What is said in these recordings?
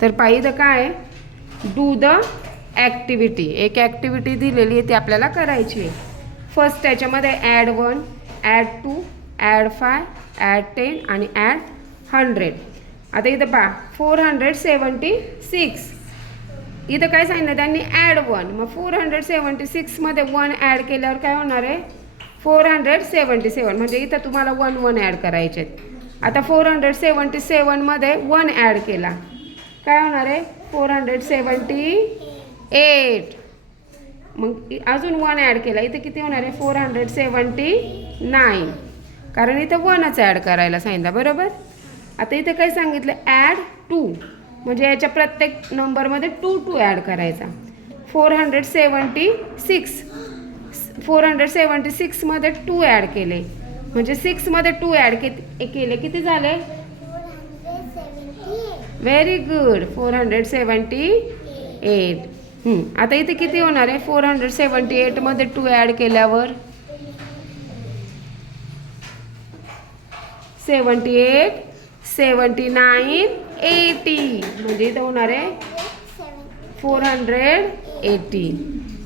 तर पाहिजे काय, डू द ॲक्टिव्हिटी. एक ॲक्टिव्हिटी दिलेली आहे ती आपल्याला करायची आहे. फर्स्ट त्याच्यामध्ये ॲड 1, ॲड 2, ॲड 5, ॲड 10 आणि ॲड 100. आता इथं पहा 476. इथं काय सांगितलं त्यांनी, ॲड 1. मग 476 मध्ये 1 ॲड केल्यावर काय होणार आहे, 477. म्हणजे इथं तुम्हाला 1 1 ॲड करायचे आहेत. आता 477 मध्ये 1 ॲड केला, काय होणार आहे, 478. मग अजून 1 ॲड केला, इथं किती होणार आहे, 479. कारण इथं 1च ॲड करायला सांगितलं, बरोबर. आता इथं काय सांगितलं, ॲड 2. म्हणजे याच्या प्रत्येक नंबरमध्ये 2 2 ॲड करायचा. 476 मध्ये 2 ॲड केले, म्हणजे 6 मध्ये 2 ॲड केले, किती झाले, व्हेरी गुड, 478. आता इथे किती होणार आहे, 478 मध्ये 2 ॲड केल्यावर 78, 79, 80. म्हणजे इथं होणार आहे 480.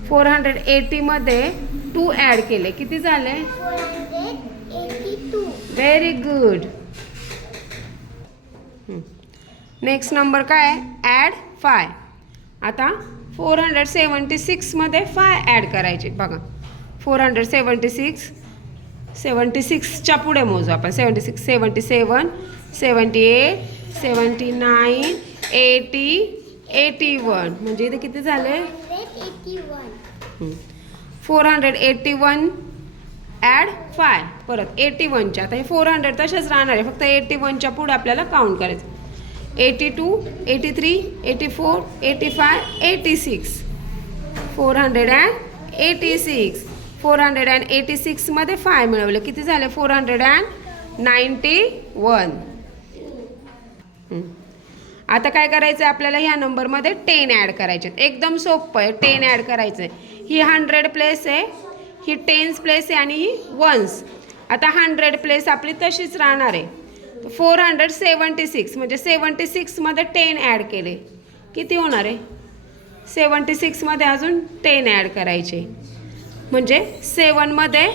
480 मध्ये 2 ॲड केले, किती झाले, 482. Very good. नेक्स्ट नंबर काय आहे, ॲड 5. आता 476 मध्ये 5 ॲड करायचे. बघा 476च्या पुढे मोजू आपण. 76, 77, 78, 79, 80, 81. म्हणजे इथे किती झाले, 481. 481 ॲड 5. परत 81च्या, आता हे 400 तसेच राहणार आहे, फक्त 81च्या पुढे आपल्याला काउंट करायचं. 82, 83, 84, 85, 86. 486. 486 मध्ये 5 मिळवले, किती झाले, 491. आता काय करायचं आहे आपल्याला, ह्या नंबरमध्ये 10 ॲड करायचे. एकदम सोपं आहे, 10 ॲड करायचं आहे. ही 100 प्लेस आहे, ही 10s प्लेस आहे आणि ही 1s. आता 100 प्लेस आपली तशीच राहणार आहे. 476 म्हणजे 76 मध्ये 10 ॲड केले, किती होणार आहे, 76 मध्ये अजून 10 ॲड करायचे. म्हणजे 7 मध्ये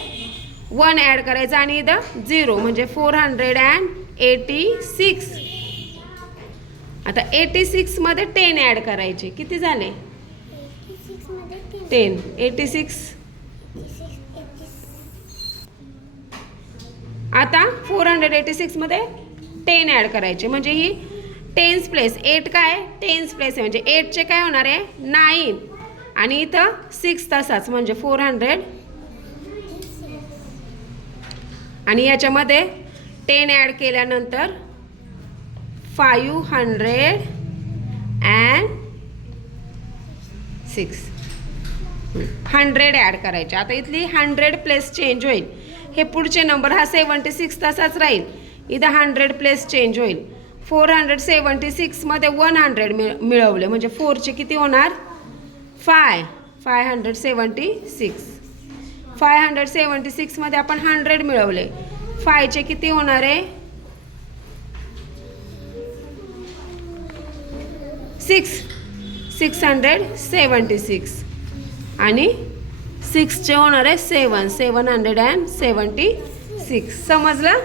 1 ॲड करायचं आणि इथं 0 म्हणजे 486. आता 86 मध्ये 10 ॲड करायचे, किती झाले, 10. 86. आता 486 मध्ये 10 ॲड करायचे, म्हणजे ही 10s प्लेस 8 काय, 10s प्लेस आहे, म्हणजे 8चे काय होणार आहे, 9. आणि इथं 6 तसाच, म्हणजे 400. आणि याच्यामध्ये 10 ॲड केल्यानंतर 506. 100 ॲड करायचे. आता इथली 100 प्लेस चेंज होईल. हे पुढचे नंबर, हा 76 तसाच राहील, इथं 100 प्लेस चेंज होईल. 476 मध्ये 100 मिळवले, म्हणजे 4चे किती होणार, 576. 576 मध्ये आपण 100 मिळवले, 5चे किती होणार आहे, 676. आणि 6चे होणार आहे 776. समजलं.